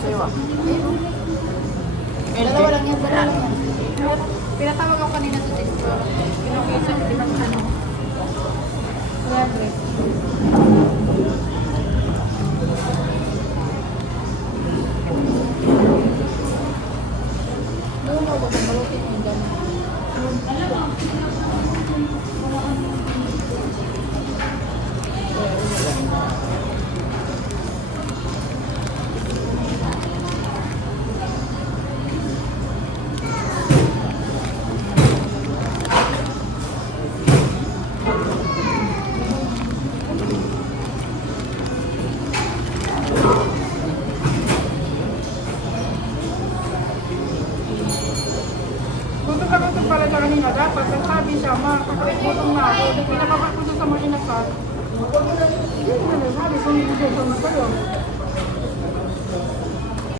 sa'yo ah. Dalawa lang yan, dalawa lang yan. Pinatawag ako kanina sa TikTok. Pinakisa, di ba ano? Libre. Doon ako mabalukit yung gano'n. Gutom na gutom pala siya kanina. Dapat, nagsabi siya, gutom na ako. Pinababa ko siya sa mga inasal. Hindi na, sabi, sunod ko siya na kayo.